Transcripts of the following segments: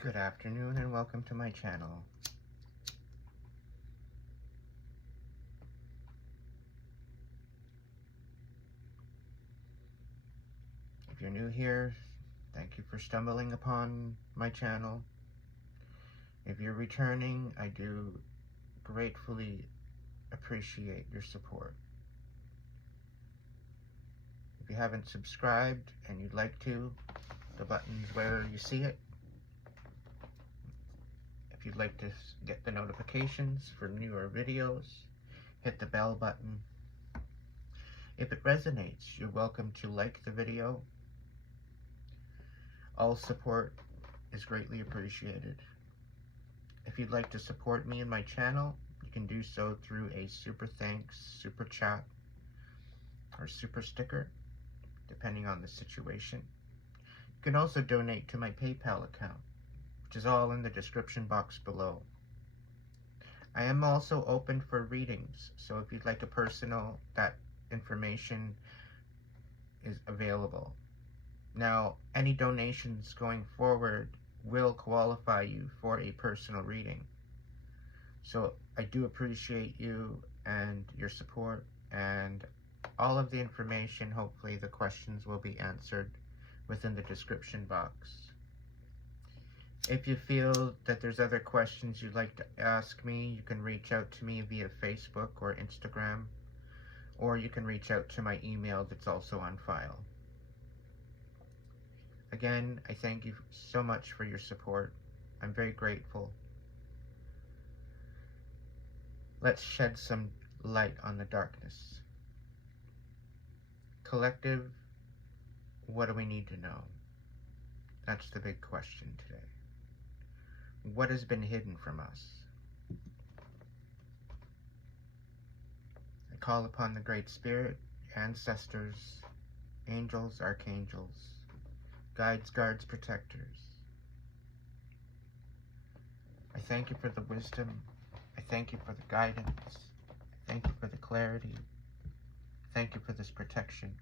Good afternoon and welcome to my channel. If you're new here, thank you for stumbling upon my channel. If you're returning, I do gratefully appreciate your support. If you haven't subscribed and you'd like to, the button's where you see it. If you'd like to get the notifications for newer videos, hit the bell button. If it resonates, you're welcome to like the video. All support is greatly appreciated. If you'd like to support me and my channel, you can do so through a super thanks, super chat, or super sticker, depending on the situation. You can also donate to my PayPal account, which is all in the description box below. I am also open for readings, so if you'd like a personal, that information is available. Now, any donations going forward will qualify you for a personal reading. So I do appreciate you and your support, and all of the information, hopefully the questions will be answered within the description box. If you feel that there's other questions you'd like to ask me, you can reach out to me via Facebook or Instagram, or you can reach out to my email that's also on file. Again, I thank you so much for your support. I'm very grateful. Let's shed some light on the darkness. Collective, what do we need to know? That's the big question today. What has been hidden from us? I call upon the Great Spirit, ancestors, angels, archangels, guides, guards, protectors. I thank you for the wisdom. I thank you for the guidance. I thank you for the clarity. Thank you for this protection.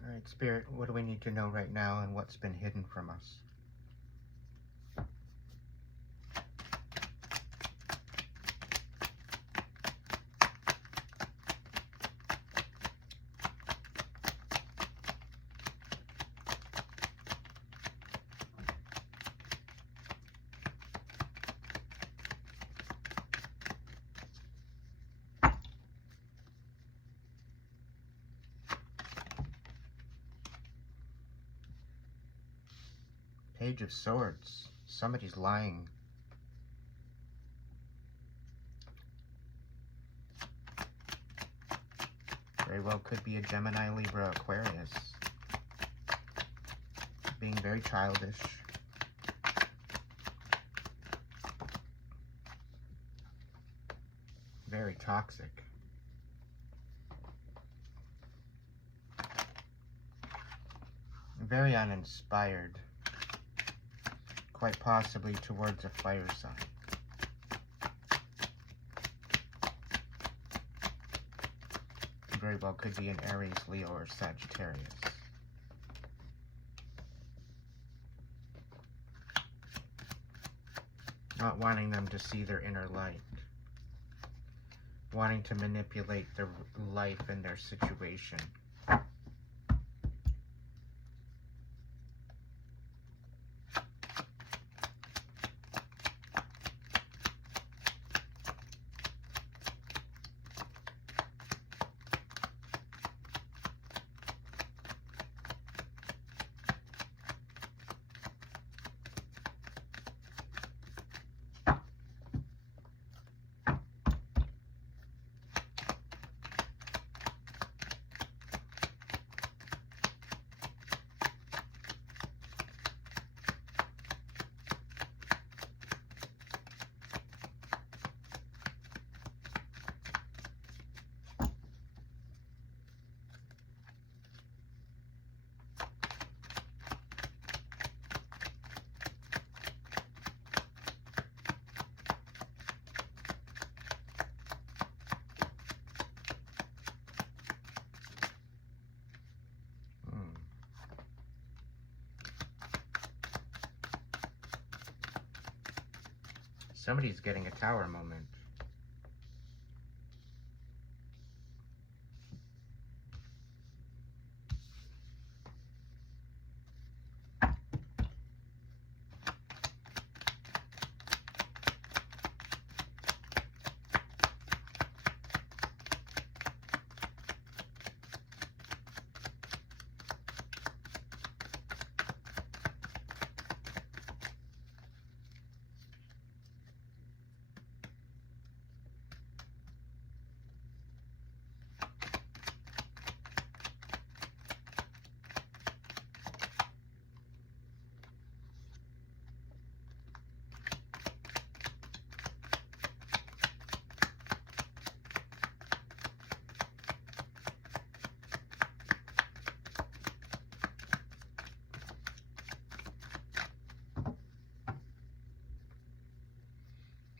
All right, Spirit, what do we need to know right now and what's been hidden from us? Page of Swords. Somebody's lying. Very well could be a Gemini, Libra, Aquarius. Being very childish. Very toxic. Very uninspired. Quite possibly towards a fire sign. Very well could be an Aries, Leo, or Sagittarius. Not wanting them to see their inner light. Wanting to manipulate their life and their situation. Somebody's getting a tower moment.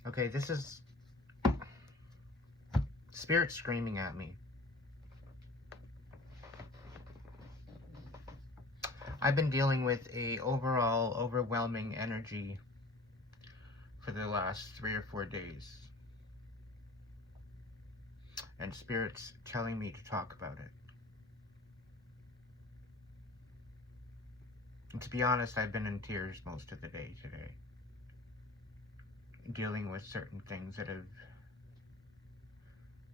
Okay, this is Spirit screaming at me. I've been dealing with a overall overwhelming energy for the last 3 or 4 days. And Spirit's telling me to talk about it. And to be honest, I've been in tears most of the day today, dealing with certain things that have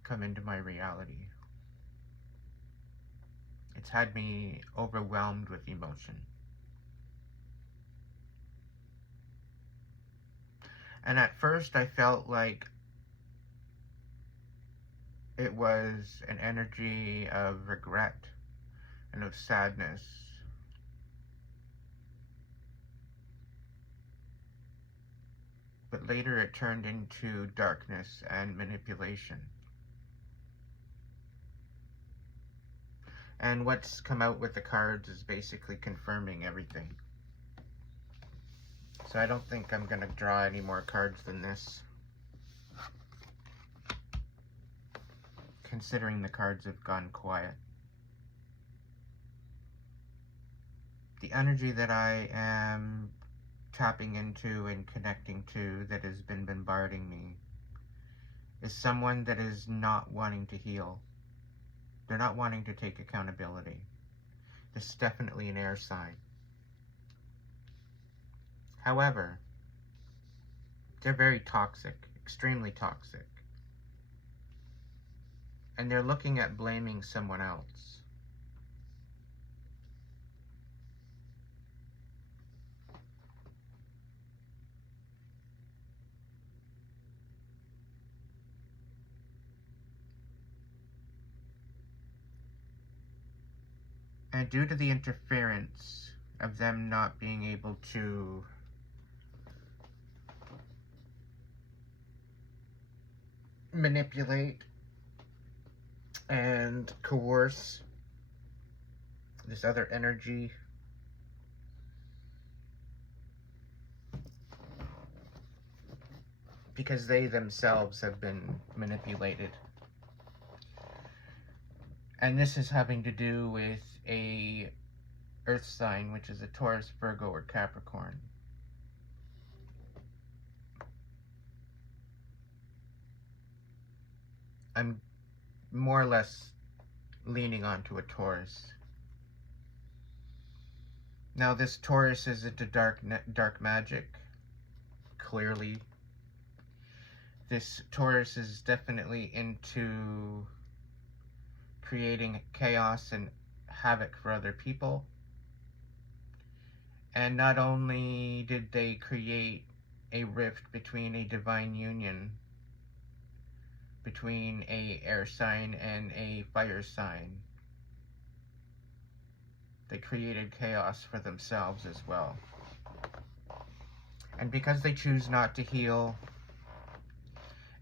come into my reality. It's had me overwhelmed with emotion. And at first I felt like it was an energy of regret and of sadness. But later it turned into darkness and manipulation. And what's come out with the cards is basically confirming everything. So I don't think I'm going to draw any more cards than this, considering the cards have gone quiet. The energy that I am tapping into and connecting to that has been bombarding me is someone that is not wanting to heal. They're not wanting to take accountability. This is definitely an air sign. However, they're very toxic, extremely toxic. And they're looking at blaming someone else. And due to the interference of them not being able to manipulate and coerce this other energy, because they themselves have been manipulated. And this is having to do with a earth sign, which is a Taurus, Virgo, or Capricorn. I'm more or less leaning onto a Taurus. Now this Taurus is into dark magic, clearly. This Taurus is definitely into creating chaos and havoc for other people. And not only did they create a rift between a divine union between a air sign and a fire sign, they created chaos for themselves as well. And because they choose not to heal,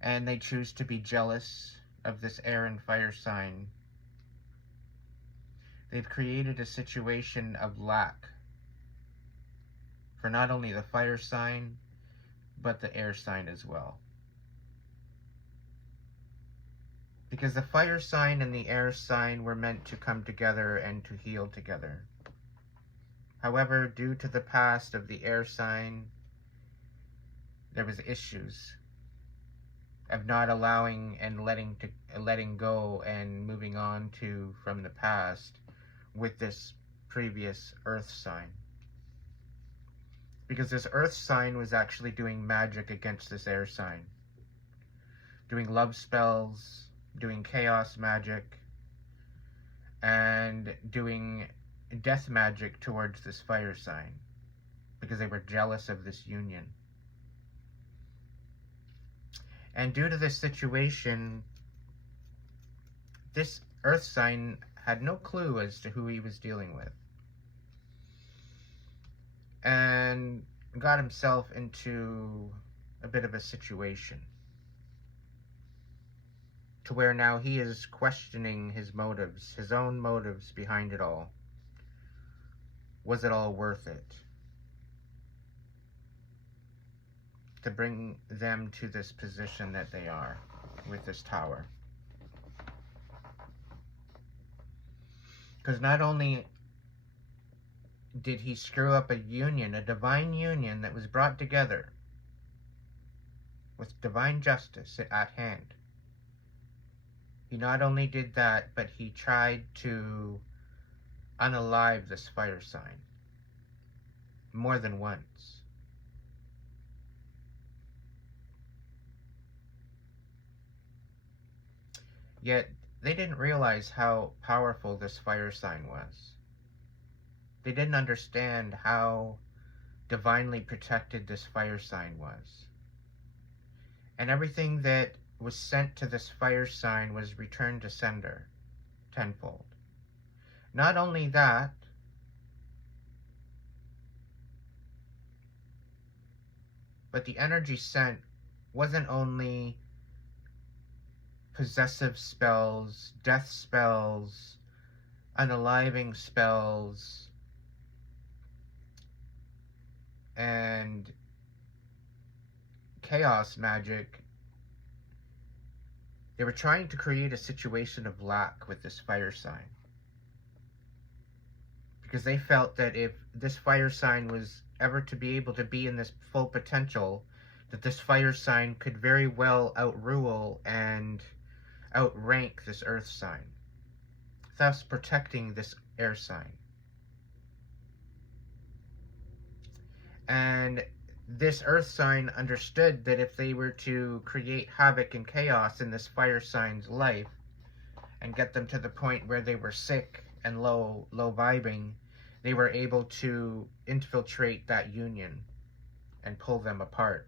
and they choose to be jealous of this air and fire sign, they've created a situation of lack for not only the fire sign, but the air sign as well. Because the fire sign and the air sign were meant to come together and to heal together. However, due to the past of the air sign, there was issues of not allowing and letting go and moving on to from the past with this previous earth sign. Because this earth sign was actually doing magic against this air sign. Doing love spells, doing chaos magic, and doing death magic towards this fire sign. Because they were jealous of this union. And due to this situation, this earth sign had no clue as to who he was dealing with. And got himself into a bit of a situation. To where now he is questioning his motives, his own motives behind it all. Was it all worth it? To bring them to this position that they are with this tower. Because not only did he screw up a union, a divine union that was brought together with divine justice at hand. He not only did that, but he tried to unalive this fire sign more than once. Yet, they didn't realize how powerful this fire sign was. They didn't understand how divinely protected this fire sign was. And everything that was sent to this fire sign was returned to sender tenfold. Not only that, but the energy sent wasn't only possessive spells, death spells, unaliving spells, and chaos magic. They were trying to create a situation of lack with this fire sign. Because they felt that if this fire sign was ever to be able to be in this full potential, that this fire sign could very well outrule and outrank this earth sign, thus protecting this air sign. And this earth sign understood that if they were to create havoc and chaos in this fire sign's life and get them to the point where they were sick and low vibing, they were able to infiltrate that union and pull them apart.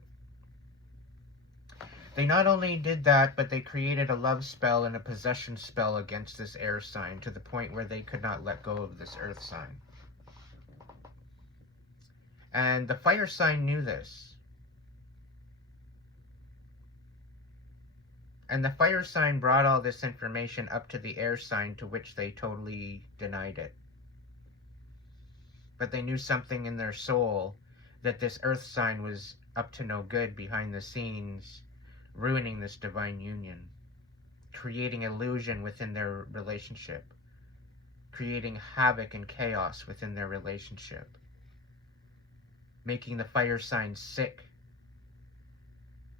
They not only did that, but they created a love spell and a possession spell against this air sign to the point where they could not let go of this earth sign. And the fire sign knew this. And the fire sign brought all this information up to the air sign, to which they totally denied it. But they knew something in their soul that this earth sign was up to no good behind the scenes, ruining this divine union, creating illusion within their relationship, creating havoc and chaos within their relationship, making the fire sign sick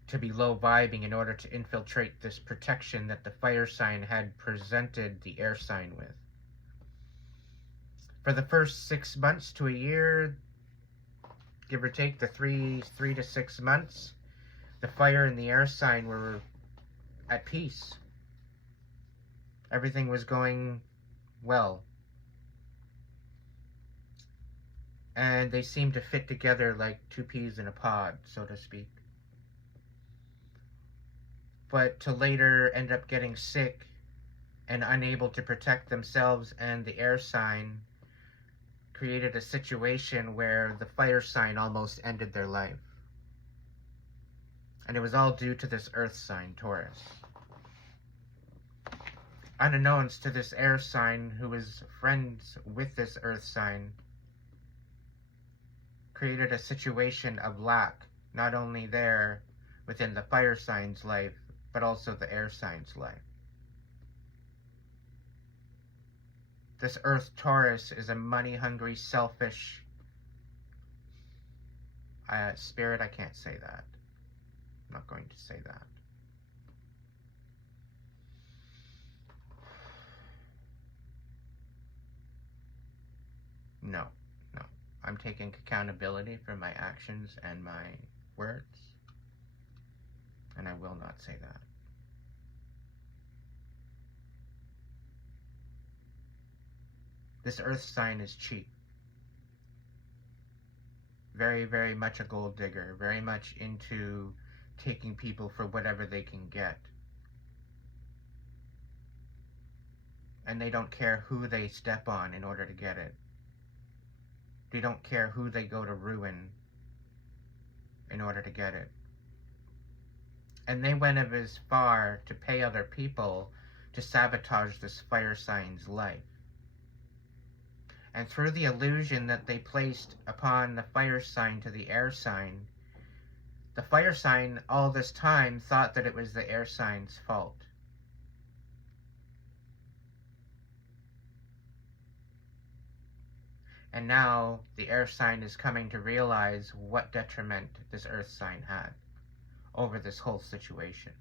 to be low vibing in order to infiltrate this protection that the fire sign had presented the air sign with. For the first 6 months to a year, give or take the three to 6 months, the fire and the air sign were at peace. Everything was going well. And they seemed to fit together like two peas in a pod, so to speak. But to later end up getting sick and unable to protect themselves and the air sign created a situation where the fire sign almost ended their life. And it was all due to this earth sign, Taurus. Unbeknownst to this air sign, who was friends with this earth sign, created a situation of lack, not only there within the fire sign's life, but also the air sign's life. This earth Taurus is a money-hungry, selfish spirit. I can't say that. I'm not going to say that. No, no. I'm taking accountability for my actions and my words, and I will not say that. This earth sign is cheap. Very, very much a gold digger. Very much into taking people for whatever they can get. And they don't care who they step on in order to get it. They don't care who they go to ruin in order to get it. And they went as far to pay other people to sabotage this fire sign's life. And through the illusion that they placed upon the fire sign to the air sign, the fire sign all this time thought that it was the air sign's fault. And now the air sign is coming to realize what detriment this earth sign had over this whole situation.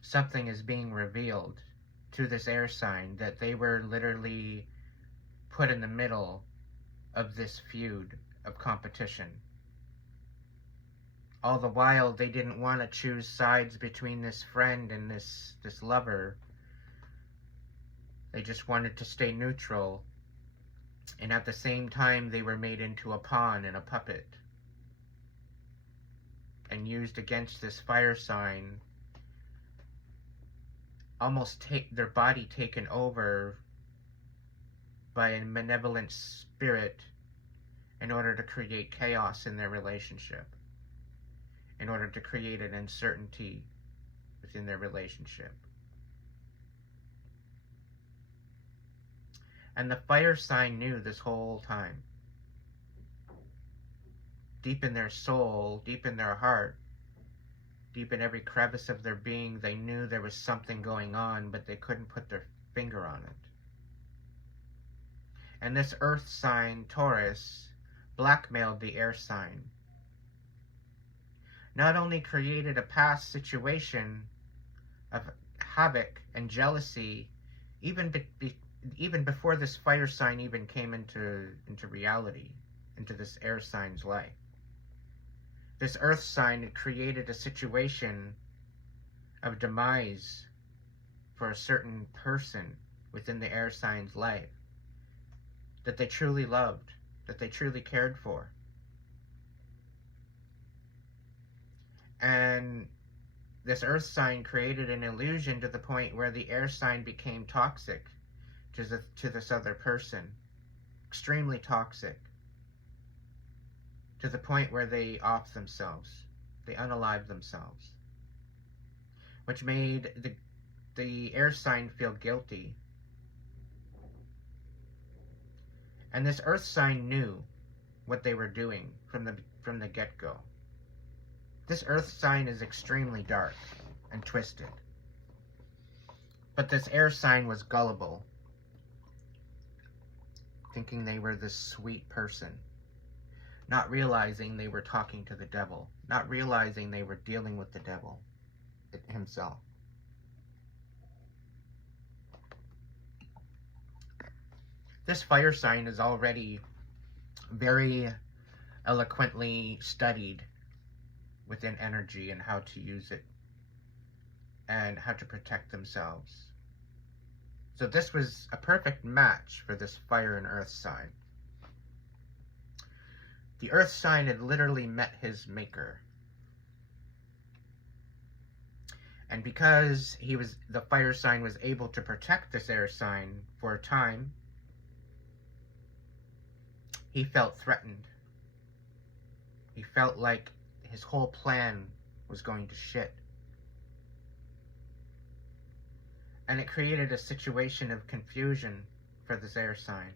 Something is being revealed to this air sign that they were literally put in the middle of this feud of competition. All the while, they didn't want to choose sides between this friend and this lover. They just wanted to stay neutral. And at the same time, they were made into a pawn and a puppet and used against this fire sign, almost their body taken over by a malevolent spirit in order to create chaos in their relationship, in order to create an uncertainty within their relationship. And the fire sign knew this whole time. Deep in their soul, deep in their heart, deep in every crevice of their being, they knew there was something going on, but they couldn't put their finger on it. And this earth sign, Taurus, blackmailed the air sign. Not only created a past situation of havoc and jealousy, even before this fire sign even came into reality, into this air sign's life. This earth sign had created a situation of demise for a certain person within the air sign's life that they truly loved, that they truly cared for. And this earth sign created an illusion to the point where the air sign became toxic to this other person. Extremely toxic. To the point where they off themselves. They unalive themselves. Which made the air sign feel guilty. And this earth sign knew what they were doing from the get-go. This earth sign is extremely dark and twisted. But this air sign was gullible, thinking they were this sweet person, not realizing they were talking to the devil, not realizing they were dealing with the devil himself. This fire sign is already very eloquently studied within energy and how to use it and how to protect themselves. So this was a perfect match for this fire and earth sign. The earth sign had literally met his maker. And because the fire sign was able to protect this air sign for a time, he felt threatened. He felt like his whole plan was going to shit. And it created a situation of confusion for this air sign.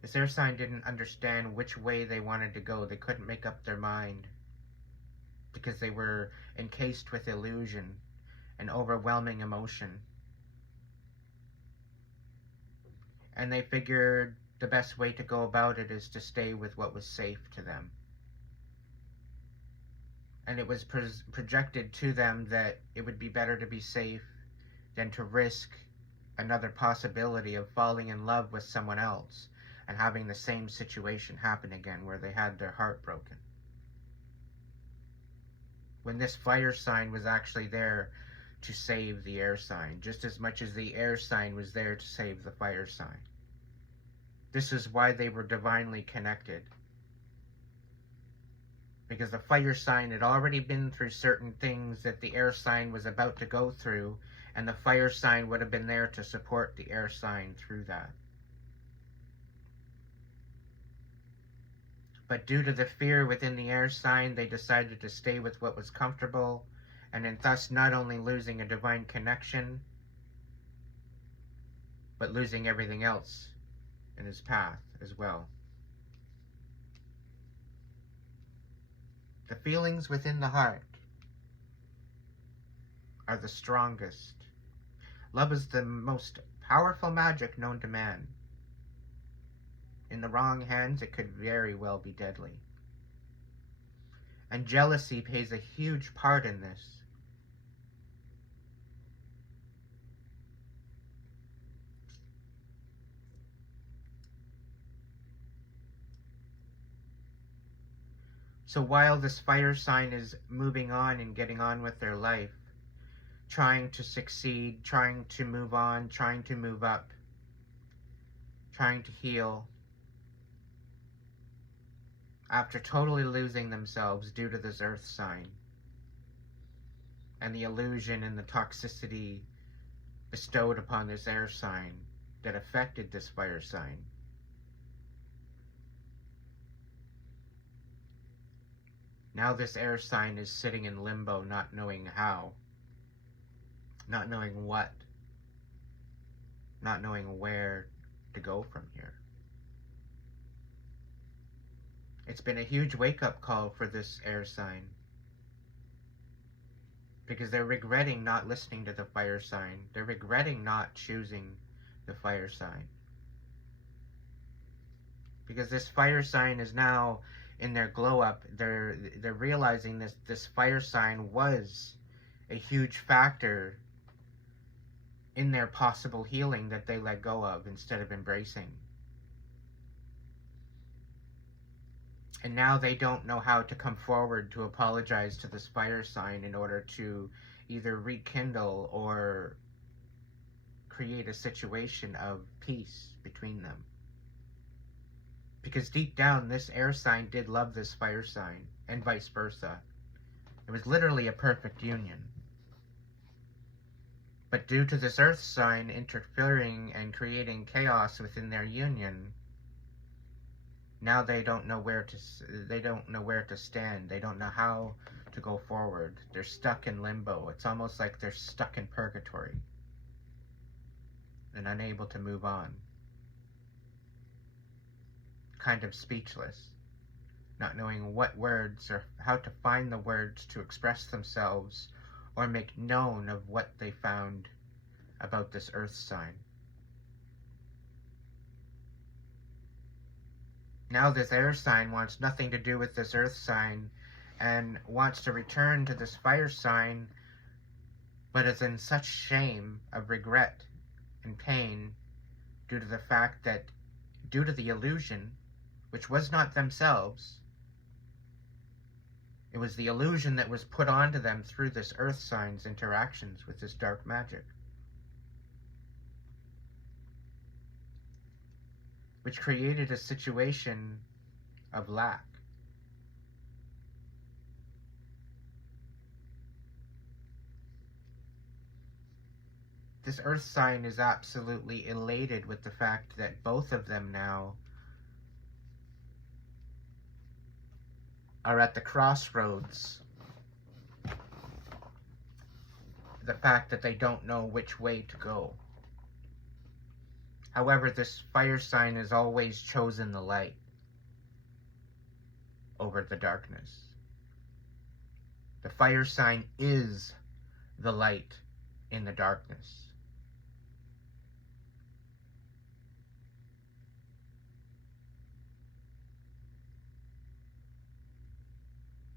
This air sign didn't understand which way they wanted to go. They couldn't make up their mind because they were encased with illusion and overwhelming emotion. And they figured the best way to go about it is to stay with what was safe to them. And it was projected to them that it would be better to be safe than to risk another possibility of falling in love with someone else and having the same situation happen again where they had their heart broken. When this fire sign was actually there to save the air sign, just as much as the air sign was there to save the fire sign. This is why they were divinely connected. Because the fire sign had already been through certain things that the air sign was about to go through, and the fire sign would have been there to support the air sign through that. But due to the fear within the air sign, they decided to stay with what was comfortable, and in thus not only losing a divine connection, but losing everything else in his path as well. The feelings within the heart are the strongest. Love is the most powerful magic known to man. In the wrong hands, it could very well be deadly. And jealousy plays a huge part in this. So while this fire sign is moving on and getting on with their life, trying to succeed, trying to move on, trying to move up, trying to heal, after totally losing themselves due to this earth sign and the illusion and the toxicity bestowed upon this air sign that affected this fire sign, now this air sign is sitting in limbo, not knowing how, not knowing what, not knowing where to go from here. It's been a huge wake-up call for this air sign, because they're regretting not listening to the fire sign. They're regretting not choosing the fire sign. Because this fire sign is now in their glow up, they're realizing this fire sign was a huge factor in their possible healing that they let go of instead of embracing. And now they don't know how to come forward to apologize to this fire sign in order to either rekindle or create a situation of peace between them. Because deep down, this air sign did love this fire sign, and vice versa. It was literally a perfect union. But due to this earth sign interfering and creating chaos within their union, now they don't know where to stand. They don't know how to go forward. They're stuck in limbo. It's almost like they're stuck in purgatory and unable to move on. Kind of speechless, not knowing what words or how to find the words to express themselves or make known of what they found about this earth sign. Now this air sign wants nothing to do with this earth sign and wants to return to this fire sign, but is in such shame of regret and pain due to the fact that, due to the illusion, which was not themselves, it was the illusion that was put onto them through this earth sign's interactions with this dark magic, which created a situation of lack. This earth sign is absolutely elated with the fact that both of them now are at the crossroads. The fact that they don't know which way to go. However, this fire sign has always chosen the light over the darkness. The fire sign is the light in the darkness.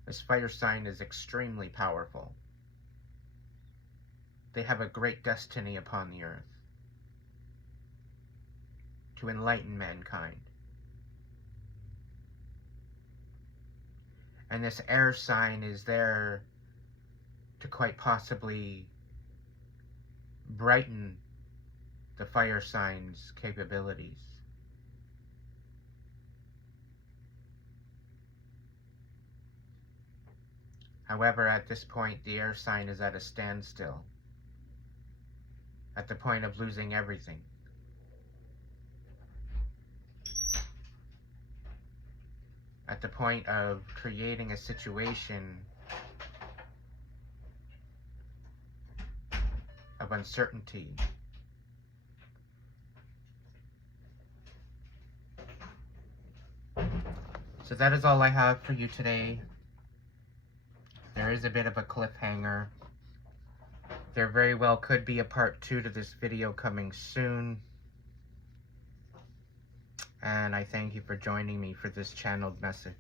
This fire sign is extremely powerful. They have a great destiny upon the earth to enlighten mankind. And this air sign is there to quite possibly brighten the fire sign's capabilities. However, at this point, the air sign is at a standstill, at the point of losing everything. At the point of creating a situation of uncertainty. So that is all I have for you today. There is a bit of a cliffhanger. There very well could be a part 2 to this video coming soon. And I thank you for joining me for this channeled message.